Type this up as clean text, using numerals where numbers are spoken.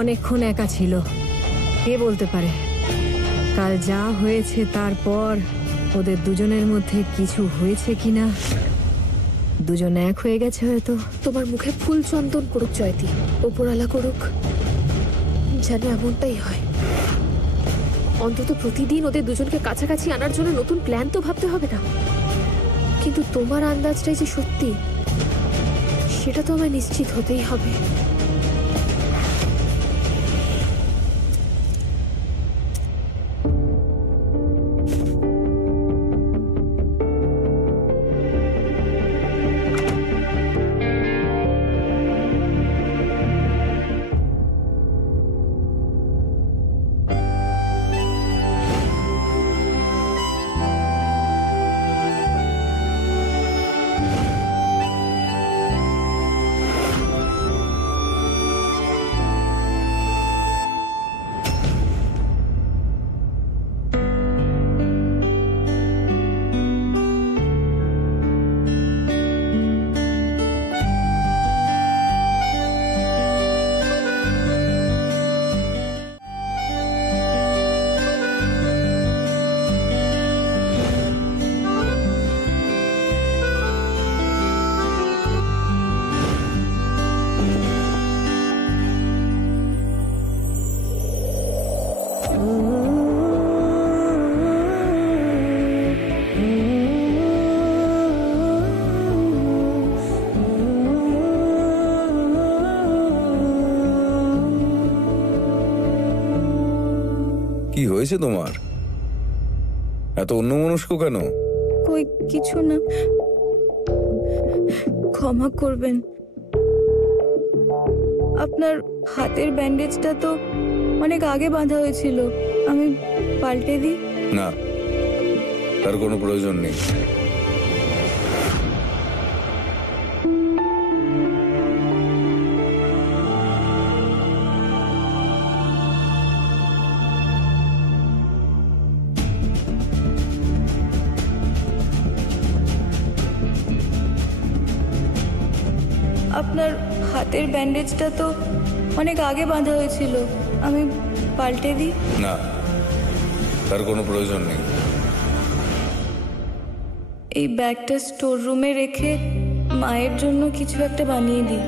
অনেকক্ষণ একা ছিল। কে বলতে পারে কাল যা হয়েছে তারপর ওদের দুজনের মধ্যে কিছু হয়েছে কিনা। দুজন এক হয়ে গেছে হয়তো। তোমার মুখে ফুল চন্দন করুক জয়তী, ওপরালা করুক, যেন এমনটাই হয়। অন্তত প্রতিদিন ওদের দুজনকে কাছাকাছি আনার জন্য নতুন প্ল্যান তো ভাবতে হবে না? কিন্তু তোমার আন্দাজটাই যে সত্যি সেটা তো আমায় নিশ্চিত হতেই হবে। কি হয়েছে তোমার? এত অন্যমনস্ক কেন? কই কিছু না, ক্ষমা করবেন। আপনার হাতের ব্যান্ডেজটা তো অনেক আগে বাঁধা হয়েছিল, আমি পাল্টে দিই? না, তার কোনো প্রয়োজন নেই। আপনার হাতের ব্যান্ডেজটা তো অনেক আগে বাঁধা হয়েছিল, আমি পাল্টে দিই? না, তার কোনো প্রয়োজন নেই। এই ব্যাগটা স্টোর রুমে রেখে মায়ের জন্য কিছু একটা বানিয়ে দিই।